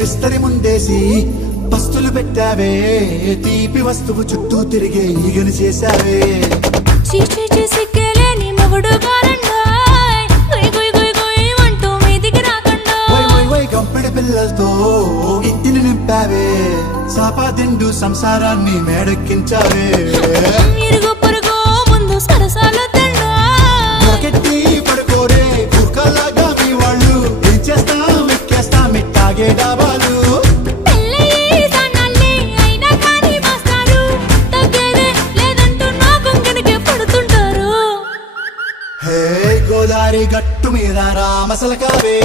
విస్తరి ముందేసి పస్తులు పెట్టావే తీపి వస్తువు చుట్టూ తిరిగే ఈగలు చేశావే చీచి చేసి కేలేని మొగుడు గారండాయ్ గుయ్ గుయ్ గుయ్ గుయ్ అంటూ మీదికి రాకండా వై వై వై గంపెడి పిల్లలతో ఇంటిని నింపావే సాపాదిండు సంసారాన్ని మేడెక్కించావే ఇరుగు పొరుగు ముందు సరసాలు తండా దొరకెట్టి పడుకోరే కుక్కలాగా మీ వాళ్ళు ఏం చేస్తాం ఎక్కేస్తాం ఇట్టాగే డాబాలు పెళ్ళయి సన్నాళ్ళే అయినా కానీ మాస్తారు తగ్గేదే లేదంటూ నా కొంగనికే పడుతుంటారు హే గోదారి గట్టు మీద రామసలకావే